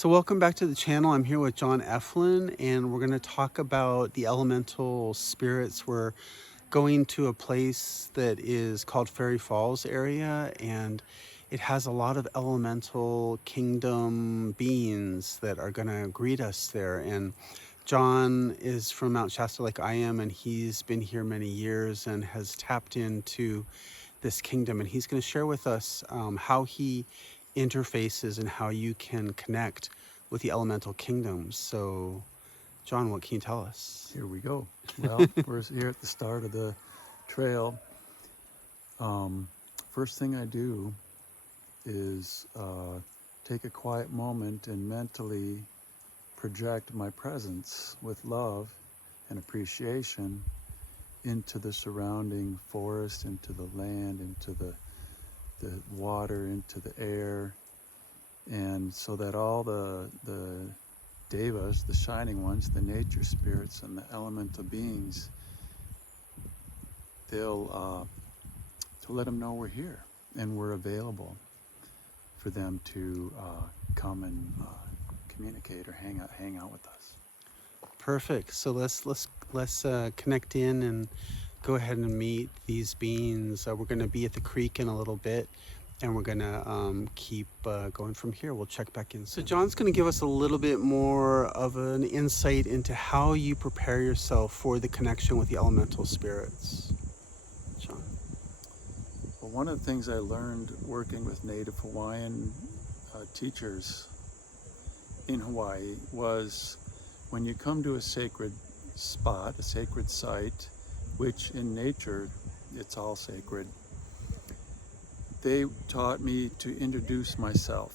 So welcome back to the channel. I'm here with John Effland, and we're going to talk about the elemental spirits. We're going to a place that is called Faery Falls area, and it has a lot of elemental kingdom beings that are going to greet us there. And John is from Mount Shasta like I am, and he's been here many years and has tapped into this kingdom, and he's going to share with us how he interfaces and how you can connect with the elemental kingdoms. So John, what can you tell us? Here we go. Well, we're here at the start of the trail. First thing I do is take a quiet moment and mentally project my presence with love and appreciation into the surrounding forest, into the land, into the water, into the air, and so that all the devas, the shining ones, the nature spirits and the elemental beings, they'll to let them know we're here and we're available for them to come and communicate or hang out with us. Perfect. So let's connect in and go ahead and meet these beings. We're going to be at the creek in a little bit, and we're going to keep going from here. We'll check back in. So John's going to give us a little bit more of an insight into how you prepare yourself for the connection with the elemental spirits. John. Well, one of the things I learned working with Native Hawaiian teachers in Hawaii was when you come to a sacred spot, a sacred site, which in nature, it's all sacred, they taught me to introduce myself.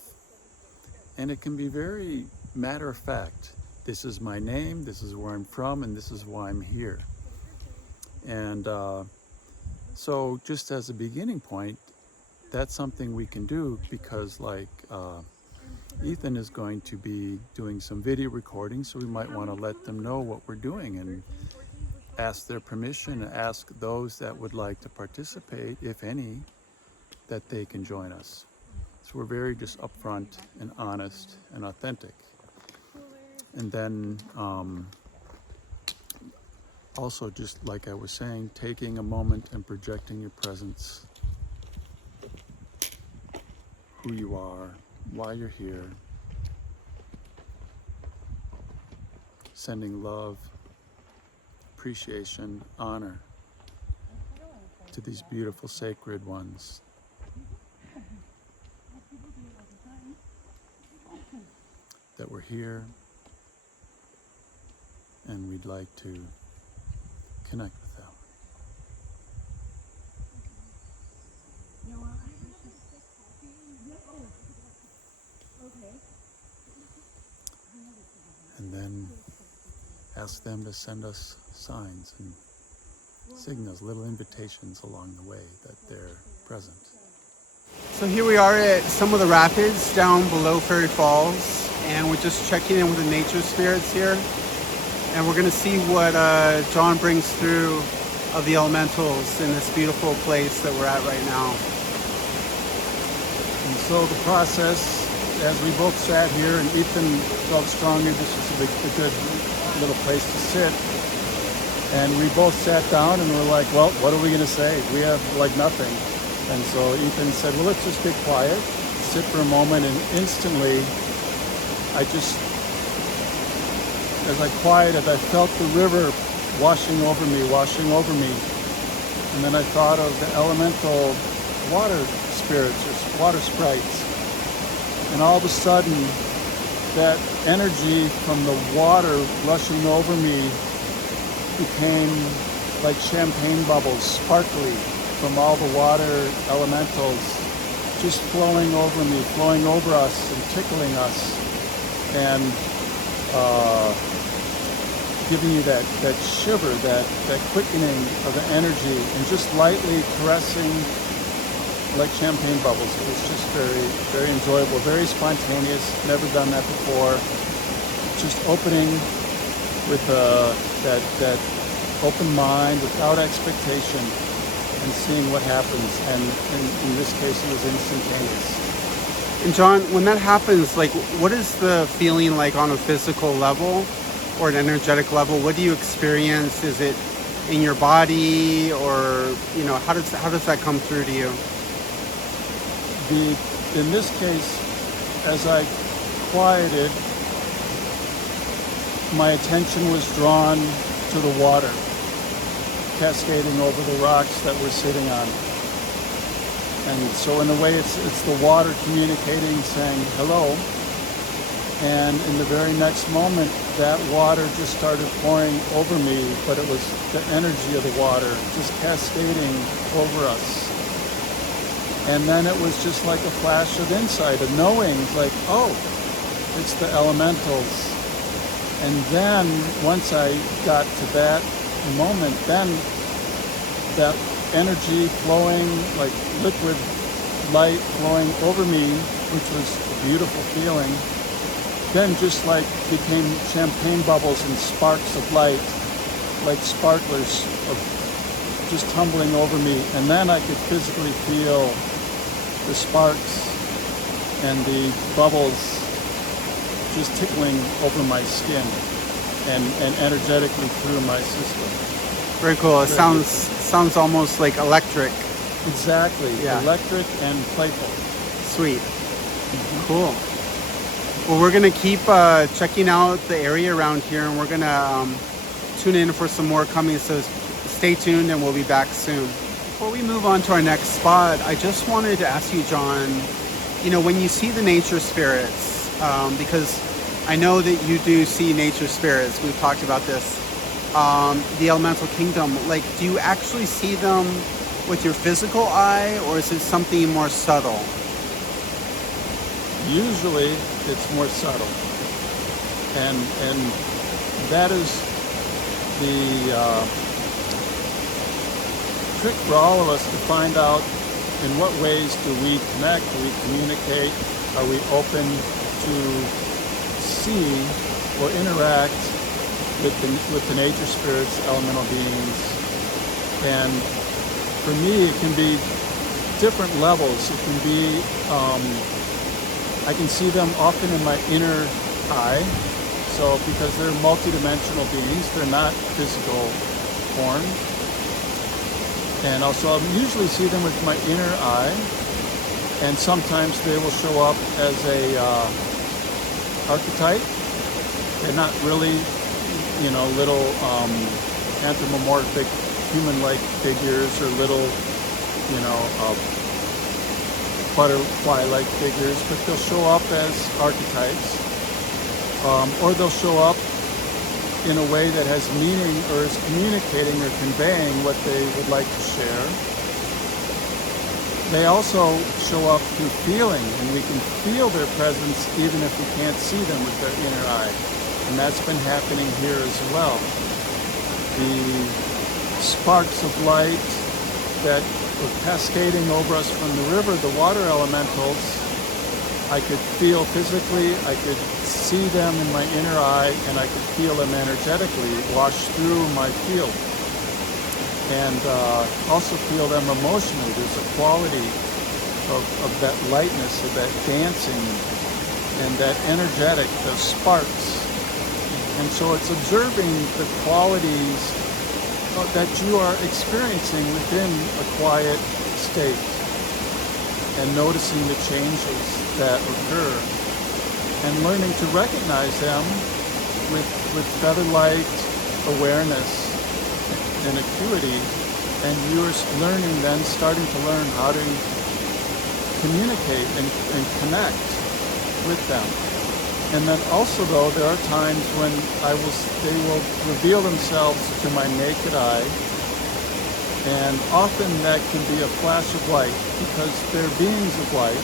And it can be very matter of fact. This is my name, this is where I'm from, and this is why I'm here. And so just as a beginning point, that's something we can do, because like Ethan is going to be doing some video recording, so we might want to let them know what we're doing and ask their permission, and ask those that would like to participate, if any, that they can join us. So we're very just upfront and honest and authentic. And then also, just like I was saying, taking a moment and projecting your presence, who you are, why you're here, sending love, appreciation, honor to these beautiful sacred ones. That we're here and we'd like to connect with them. And then ask them to send us signs and signals, little invitations along the way that they're present. So here we are at some of the rapids down below Faery Falls, and we're just checking in with the nature spirits here. And we're going to see what John brings through of the elementals in this beautiful place that we're at right now. And so the process, as we both sat here, and Ethan felt strongly this was a good little place to sit, and we both sat down and we're like, well, what are we going to say? We have like nothing. And so Ethan said, well, let's just get quiet, sit for a moment, and instantly as I quieted, I felt the river washing over me. And then I thought of the elemental water spirits, or water sprites. And all of a sudden, that energy from the water rushing over me became like champagne bubbles, sparkly, from all the water elementals just flowing over me, flowing over us and tickling us, and giving you that shiver, that quickening of the energy, and just lightly caressing like champagne bubbles. It was just very, very enjoyable, very spontaneous, never done that before. Just opening with that open mind, without expectation, and seeing what happens. And in this case, it was instantaneous. And John, when that happens, like, what is the feeling like on a physical level or an energetic level? What do you experience? Is it in your body, or how does that come through to you? In this case, as I quieted, my attention was drawn to the water cascading over the rocks that we're sitting on. And so in a way, it's the water communicating, saying hello. And in the very next moment, that water just started pouring over me, but it was the energy of the water just cascading over us. And then it was just like a flash of insight, of knowing, like, oh, it's the elementals. And then once I got to that moment, then that energy flowing, like liquid light flowing over me, which was a beautiful feeling, then just like became champagne bubbles and sparks of light, like sparklers of just tumbling over me. And then I could physically feel the sparks and the bubbles just tickling over my skin and energetically through my system. Very cool. It sounds almost like electric. Exactly. Yeah. Electric and playful. Sweet. Cool. Well, we're going to keep checking out the area around here, and we're going to tune in for some more coming, so stay tuned and we'll be back soon. Before we move on to our next spot, I just wanted to ask you, John, when you see the nature spirits, because I know that you do see nature spirits, we've talked about this, the Elemental Kingdom, like, do you actually see them with your physical eye, or is it something more subtle? Usually it's more subtle, and that is the trick for all of us, to find out in what ways do we connect, do we communicate, are we open to see or interact with the nature spirits, elemental beings. And for me, it can be different levels. It can be, I can see them often in my inner eye. So because they're multidimensional beings, they're not physical form. And also I'll usually see them with my inner eye. And sometimes they will show up as a archetype. They're not really, little anthropomorphic human-like figures, or little, butterfly-like figures, but they'll show up as archetypes, or they'll show up in a way that has meaning, or is communicating or conveying what they would like to share. They also show up through feeling, and we can feel their presence even if we can't see them with our inner eye. And that's been happening here as well. The sparks of light that were cascading over us from the river, the water elementals, I could feel physically, I could see them in my inner eye, and I could feel them energetically wash through my field. And also feel them emotionally. There's a quality of that lightness, of that dancing, and that energetic, those sparks. And so it's observing the qualities that you are experiencing within a quiet state, and noticing the changes that occur, and learning to recognize them with feather-light awareness and acuity. And you're learning then, starting to learn how to communicate and connect with them. And then also, though, there are times when they will reveal themselves to my naked eye, and often that can be a flash of light, because they're beings of light.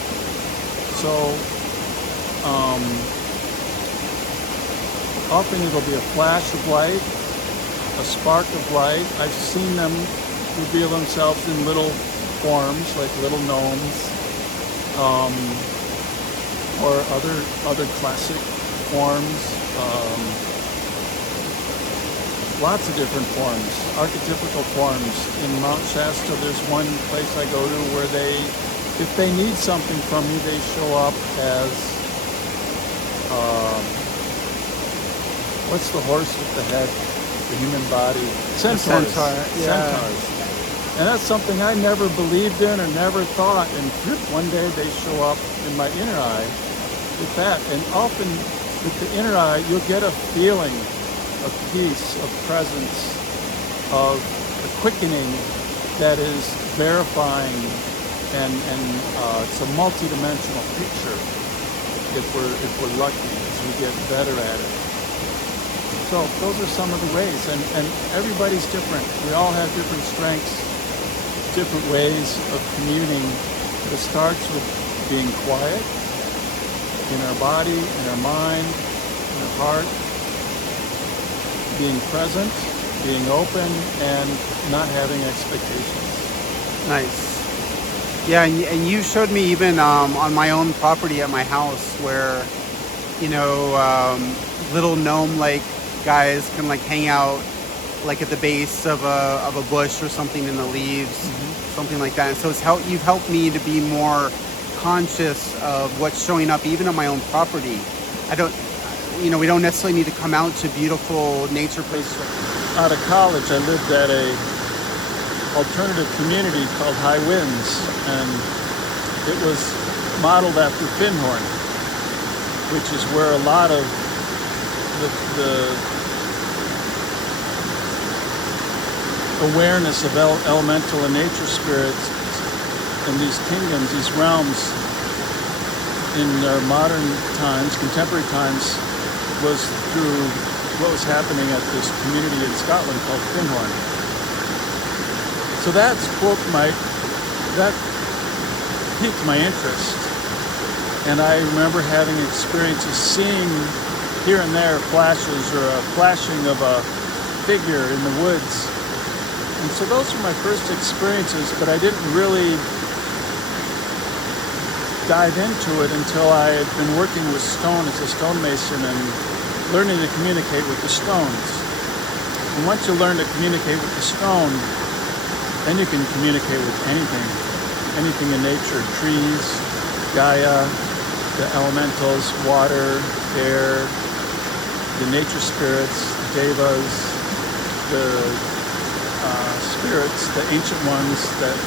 So often it'll be a flash of light, a spark of light. I've seen them reveal themselves in little forms, like little gnomes, or other classic forms, lots of different forms, archetypical forms. In Mt Shasta, there's one place I go to where they if they need something from me, they show up as, what's the horse with the head, the human body? Centaurs. Centaurs. And that's something I never believed in or never thought. And one day they show up in my inner eye with that. And often with the inner eye, you'll get a feeling of peace, of presence, of a quickening that is verifying, and it's a multi-dimensional picture if we're lucky, as we get better at it. So those are some of the ways, and everybody's different. We all have different strengths, different ways of communing. It starts with being quiet in our body, in our mind, in our heart, being present, being open, and not having expectations. Nice. Yeah, and you showed me even on my own property at my house where, little gnome-like guys can like hang out like at the base of a bush or something in the leaves, something like that. And so you've helped me to be more conscious of what's showing up even on my own property. We don't necessarily need to come out to beautiful nature places. Out of college, I lived at a alternative community called High Winds, and it was modeled after Pinhorn, which is where a lot of the awareness of elemental and nature spirits in these kingdoms, these realms, in our modern times, contemporary times, was through what was happening at this community in Scotland called Pinhorn. So that piqued my interest, and I remember having experiences, seeing here and there flashes or a flashing of a figure in the woods. And so those were my first experiences, but I didn't really dive into it until I had been working with stone as a stonemason and learning to communicate with the stones. And once you learn to communicate with the stone, then you can communicate with anything in nature, trees, Gaia, the elementals, water, air, the nature spirits, devas, the spirits, the ancient ones that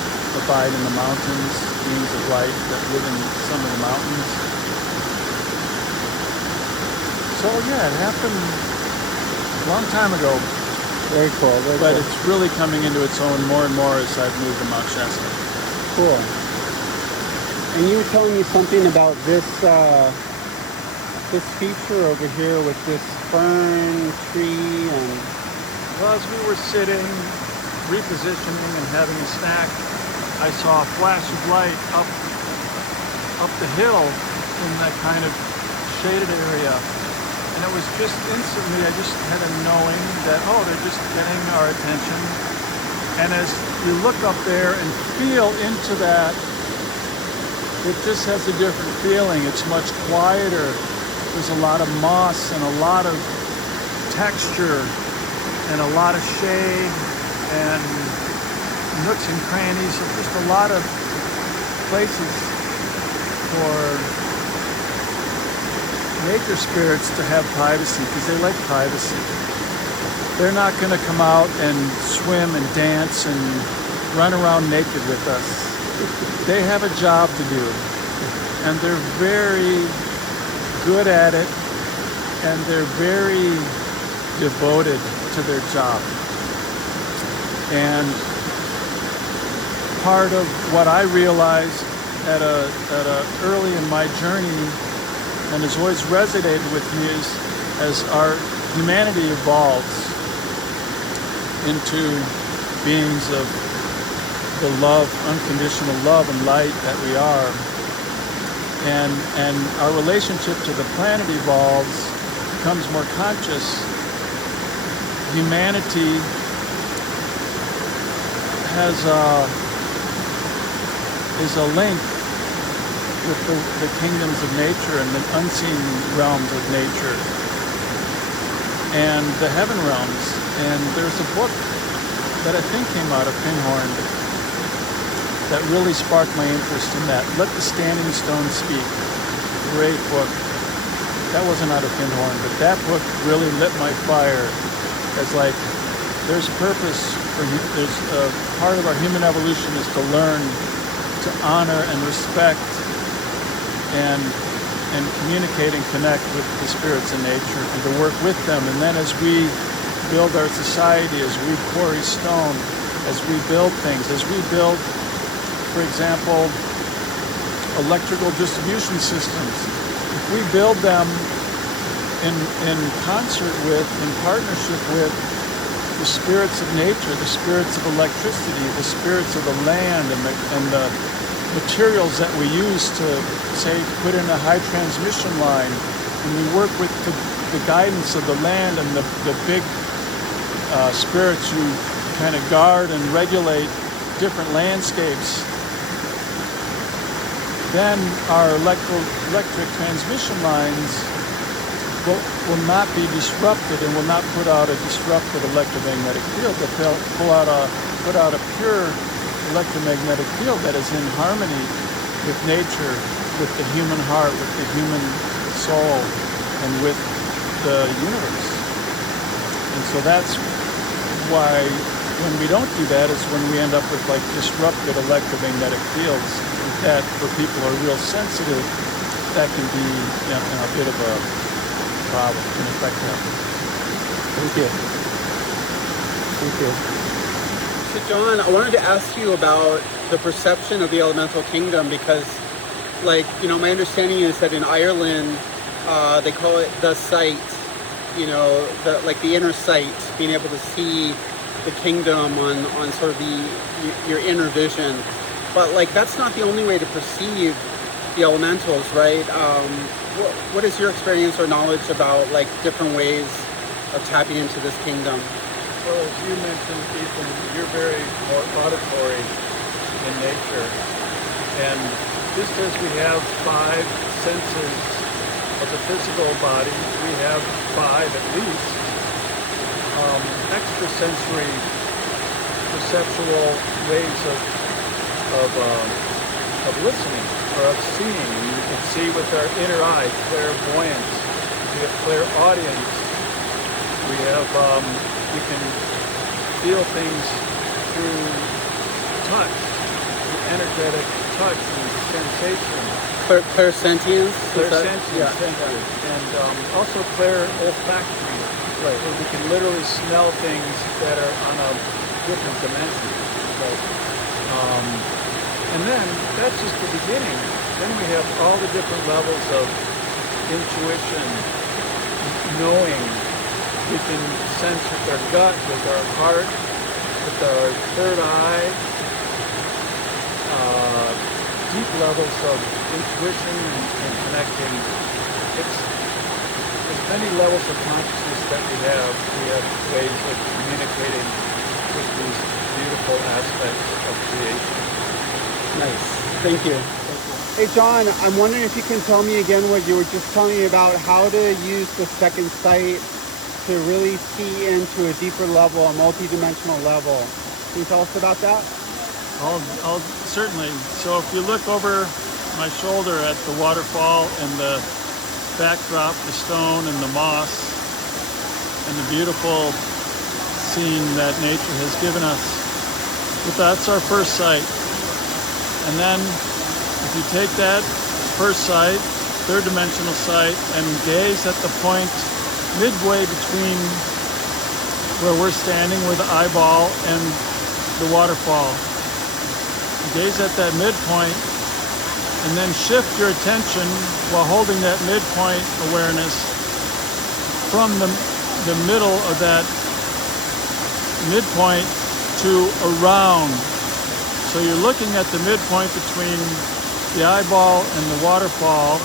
abide in the mountains, beings of light that live in some of the mountains. So yeah, it happened a long time ago. Very cool. But it's really coming into its own more and more as I've moved to Mount Shasta. Cool. And you were telling me something about this feature over here with this fern tree and... Well, as we were sitting, repositioning and having a snack, I saw a flash of light up the hill in that kind of shaded area. And it was just instantly, I just had a knowing that, they're just getting our attention. And as you look up there and feel into that, it just has a different feeling. It's much quieter. There's a lot of moss and a lot of texture and a lot of shade and nooks and crannies. There's just a lot of places for nature spirits to have privacy, because they like privacy. They're not going to come out and swim and dance and run around naked with us. They have a job to do, and they're very good at it, and they're very devoted to their job. And part of what I realized at a early in my journey, and has always resonated with me, is as our humanity evolves into beings of the love, unconditional love and light that we are, and our relationship to the planet evolves, becomes more conscious, humanity is a link with the kingdoms of nature and the unseen realms of nature and the heaven realms. And there's a book that I think came out of Pinhorn that really sparked my interest in that. Let the Standing Stone Speak. Great book. That wasn't out of Findhorn, but that book really lit my fire as like, there's purpose for, there's part of our human evolution is to learn to honor and respect and communicate and connect with the spirits in nature and to work with them. And then as we build our society, as we quarry stone, as we build things, as we build, for example, electrical distribution systems, if we build them in concert with, in partnership with the spirits of nature, the spirits of electricity, the spirits of the land, and the materials that we use to, say, put in a high transmission line, and we work with the guidance of the land and the big spirits who kind of guard and regulate different landscapes, then our electric transmission lines will not be disrupted and will not put out a disrupted electromagnetic field, but they'll put out a pure electromagnetic field that is in harmony with nature, with the human heart, with the human soul, and with the universe. And so that's why when we don't do that is when we end up with like disrupted electromagnetic fields that for people who are real sensitive, that can be a bit of a problem, can affect them. Thank you. Thank you. So John, I wanted to ask you about the perception of the elemental kingdom because, like, my understanding is that in Ireland, they call it the sight, the inner sight, being able to see the kingdom on sort of your inner vision. But like, that's not the only way to perceive the elementals, right? What is your experience or knowledge about like different ways of tapping into this kingdom? Well, as you mentioned, Ethan, you're very more auditory in nature. And just as we have 5 senses of the physical body, we have 5 at least extrasensory perceptual ways of listening or of seeing. You can see with our inner eye, clairvoyance. We have clairaudience. We have we can feel things through touch, through energetic touch and sensation. Clairsentience? Clairsentience, and also clairolfactory, right, where we can literally smell things that are on a different dimension. And then, that's just the beginning. Then we have all the different levels of intuition, knowing. We can sense with our gut, with our heart, with our third eye, deep levels of intuition and connecting. It's as many levels of consciousness that we have ways of communicating with these beautiful aspects of creation. Nice. Thank you. Hey John, I'm wondering if you can tell me again what you were just telling me about how to use the second sight to really see into a deeper level, a multi-dimensional level. Can you tell us about that? I'll certainly. So if you look over my shoulder at the waterfall and the backdrop, the stone and the moss and the beautiful scene that nature has given us, but that's our first sight. And then if you take that first sight, third dimensional sight, and gaze at the point midway between where we're standing with the eyeball and the waterfall. Gaze at that midpoint and then shift your attention while holding that midpoint awareness from the middle of that midpoint to around. So you're looking at the midpoint between the eyeball and the waterfall,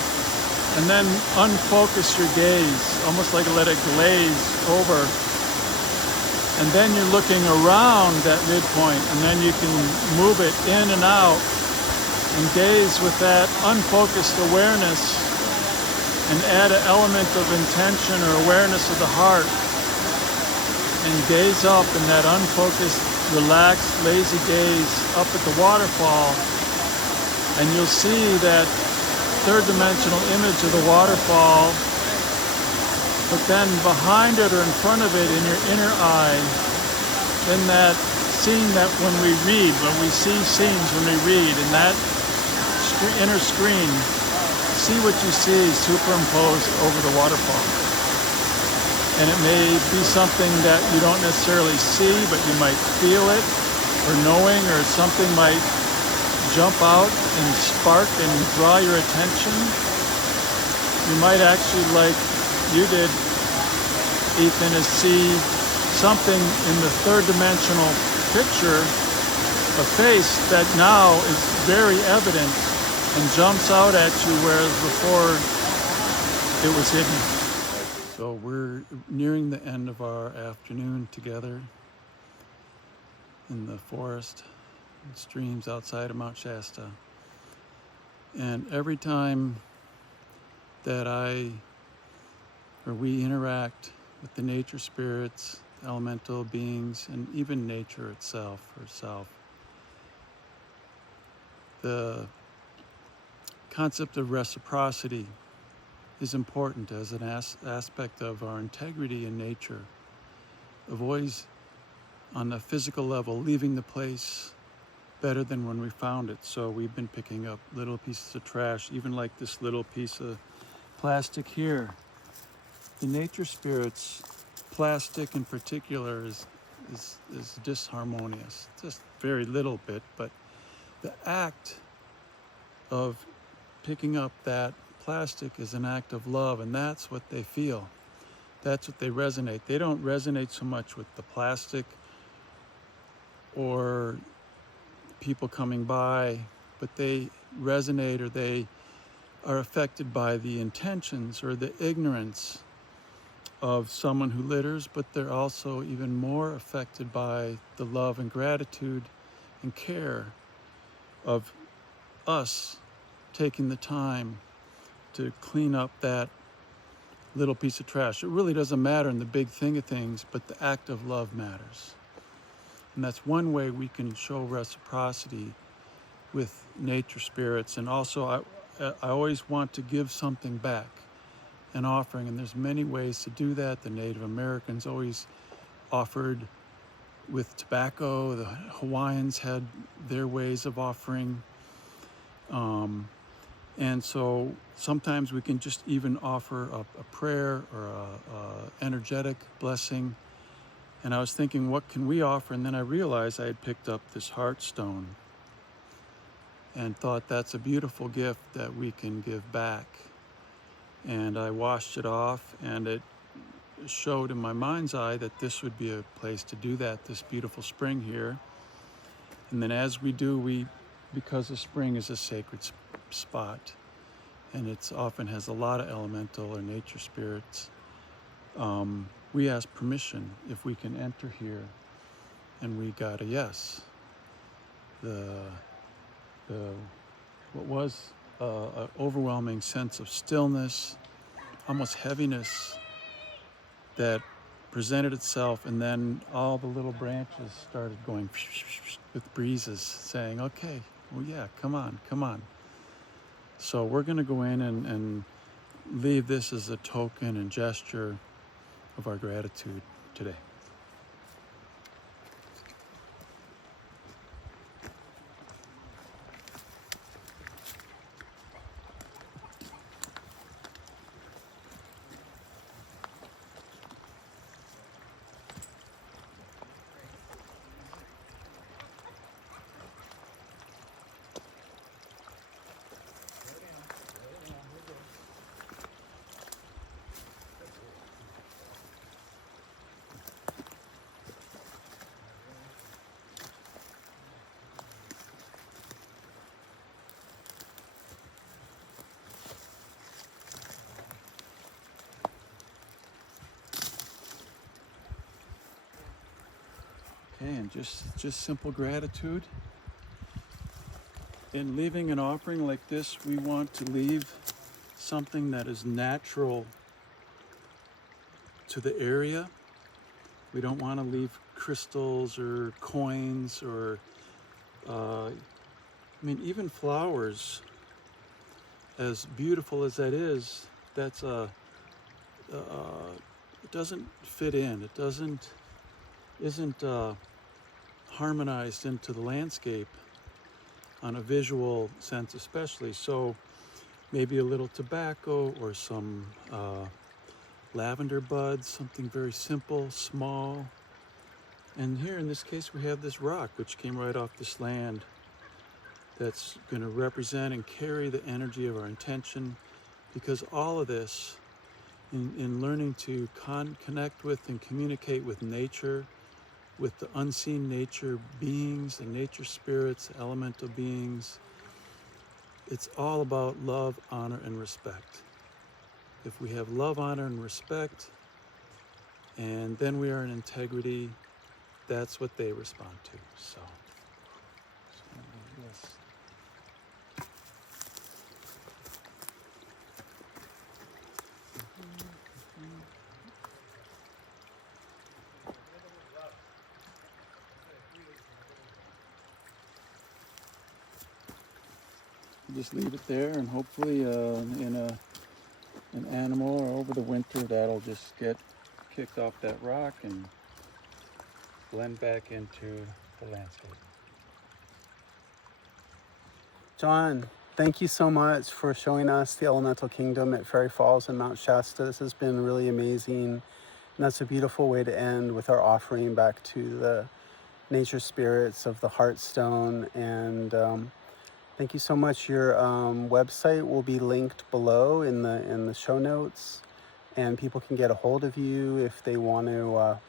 and then unfocus your gaze, almost like let it glaze over. And then you're looking around that midpoint, and then you can move it in and out and gaze with that unfocused awareness and add an element of intention or awareness of the heart and gaze up in that unfocused relaxed, lazy gaze up at the waterfall, and you'll see that third dimensional image of the waterfall, but then behind it or in front of it in your inner eye, in that scene that when we read, when we see scenes when we read, in that inner screen, see what you see superimposed over the waterfall. And it may be something that you don't necessarily see, but you might feel it, or knowing, or something might jump out and spark and draw your attention. You might actually, like you did, Ethan, is see something in the third dimensional picture, a face that now is very evident and jumps out at you, whereas before it was hidden. So we're nearing the end of our afternoon together in the forest and streams outside of Mount Shasta. And every time that we interact with the nature spirits, elemental beings, and even nature itself, herself, the concept of reciprocity is important as an aspect of our integrity in nature, of always on the physical level leaving the place better than when we found it. So we've been picking up little pieces of trash, even like this little piece of plastic here. The nature spirits, plastic in particular, is disharmonious, just very little bit, but the act of picking up that plastic is an act of love, and that's what they feel. That's what they resonate. They don't resonate so much with the plastic or people coming by, but they resonate, or they are affected by the intentions or the ignorance of someone who litters, but they're also even more affected by the love and gratitude and care of us taking the time to clean up that little piece of trash. It really doesn't matter in the big thing of things, but the act of love matters. And that's one way we can show reciprocity with nature spirits. And also, I always want to give something back, an offering, and there's many ways to do that. The Native Americans always offered with tobacco. The Hawaiians had their ways of offering. And so sometimes we can just even offer a prayer or a energetic blessing. And I was thinking, what can we offer? And then I realized I had picked up this heart stone and thought that's a beautiful gift that we can give back. And I washed it off, and it showed in my mind's eye that this would be a place to do that, this beautiful spring here. And then as we do, because the spring is a sacred spot, and it often has a lot of elemental or nature spirits, we ask permission if we can enter here, and we got a yes. What was an overwhelming sense of stillness, almost heaviness, that presented itself, and then all the little branches started going with breezes saying, okay, well, yeah, come on. So we're going to go in and leave this as a token and gesture of our gratitude today. Okay, and just simple gratitude. In leaving an offering like this, we want to leave something that is natural to the area We don't want to leave crystals or coins or, I mean, even flowers, as beautiful as that is, that's it doesn't fit in. It isn't harmonized into the landscape on a visual sense especially. So maybe a little tobacco or some lavender buds, something very simple, small. And here in this case we have this rock which came right off this land that's going to represent and carry the energy of our intention, because all of this in learning to connect with and communicate with nature, with the unseen nature beings, the nature spirits, elemental beings. It's all about love, honor, and respect. If we have love, honor, and respect, and then we are in integrity, that's what they respond to. So yes. Just leave it there, and hopefully an animal or over the winter that'll just get kicked off that rock and blend back into the landscape. John, thank you so much for showing us the Elemental Kingdom at Faery Falls and Mount Shasta. This has been really amazing. And that's a beautiful way to end with our offering back to the nature spirits of the Heartstone. And thank you so much. Your website will be linked below in the show notes, and people can get a hold of you if they want to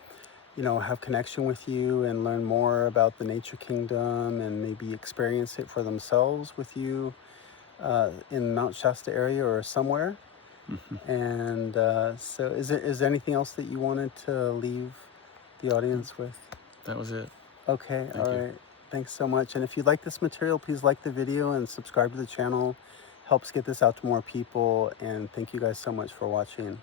have connection with you and learn more about the nature kingdom and maybe experience it for themselves with you in Mount Shasta area or somewhere. Mm-hmm. And so is there anything else that you wanted to leave the audience with? That was it. Okay. Thank all you. right. Thanks so much. And if you like this material, please like the video and subscribe to the channel. Helps get this out to more people. And thank you guys so much for watching.